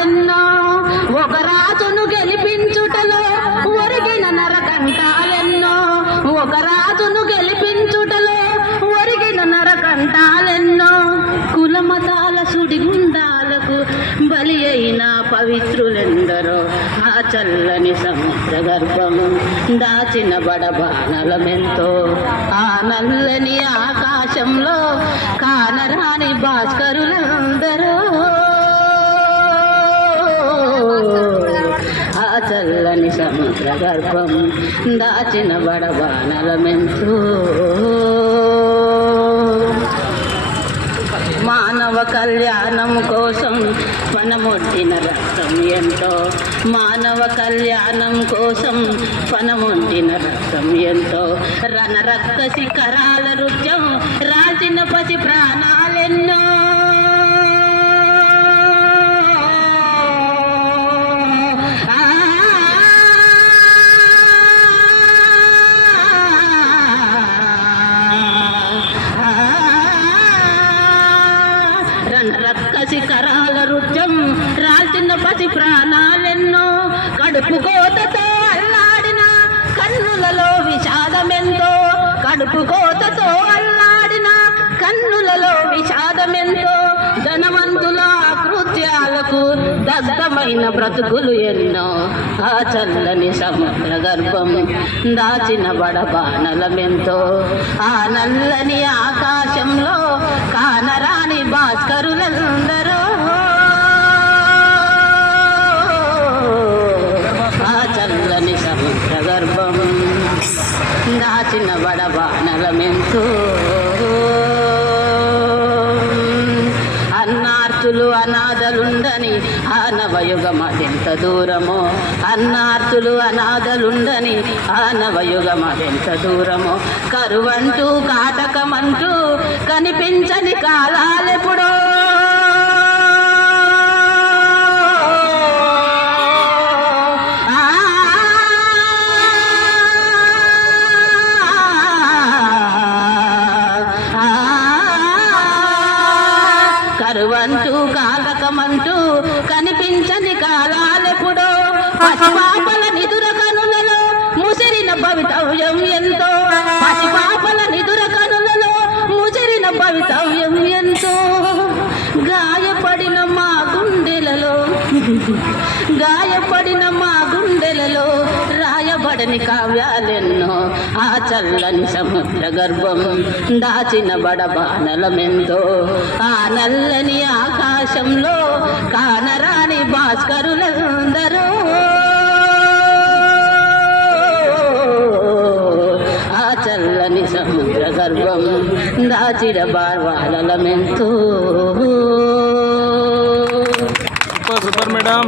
కంఠాలెన్నో ఒక రాజును గెలిపించుటలో ఒరిగిన నరకంఠాలెన్నో ఒక రాజును గెలిపించుటలో ఒరిగిన నరకంఠాలెన్నో కులమతాల సుడిగుండాలకు బలి అయిన పవిత్రులెందరో ఆ చల్లని సముద్ర గర్భము దాచిన బడబానలమెంతో ఆ నల్లని ఆకాశంలో కానరాని భాస్కరులందరూ ఆ చల్లని సముద్ర గర్భం దాచిన బడబానలమెంతో మానవ కళ్యాణం కోసం పనమొట్టిన రక్తం ఎంతో మానవ కళ్యాణం కోసం పనమొట్టిన రక్తం ఎంతో రణరక్త శిఖరాల నృత్యం రాల్చిన పసి ప్రాణాలెన్నో శిఖరాల నృత్యం రాల్చిన పసి ప్రాణాలెన్నో కడుపు కోతతో అల్లాడిన కన్నులలో విషాదమెంతో కడుపు కోతతో అల్లాడిన కన్నులలో విషాదమెంతో ధనవంతుల కృత్యాలకు దగ్ధమైన బ్రతుకులు ఎన్నో ఆ చల్లని సముద్ర గర్భం దాచిన బడబానలమెంతో ఆ నల్లని ఆకాశంలో కానరాని భాస్కరులందరూ ఆ చల్లని సముద్ర గర్భం దాచిన బడబానలమెంతో అన్నార్తులు అనాథలుండని ఆ నవయుగమదెంత దూరమో అన్నార్తులు అనాథలుండని ఆ నవయుగమదెంత దూరమో కరువంటూ కాటకమంటూ కనిపించని కాలాలెప్పుడో కరువంటూ కాలకమంటూ కనిపించని కాలాలెప్పుడో పసిపాపల నిదుర కనులలో ముసిరిన భవితవ్యం ఎంతో పసిపాపల నిదుర కనులలో ముసిరిన భవితవ్యం ఎంతో గాయపడిన మా గుండెలలో గాయపడిన మా గుండెలలో రాయబడని కావ్యాలెన్నో ఆ చల్లని సముద్ర గర్భం దాచిన బడబానలమెంతో ఆ నల్లని ఆకాశంలో కానరాని భాస్కరులందరూ ఆ చల్లని సముద్ర గర్భం దాచిన బార్వాలమెంతో సూపర్ మేడం.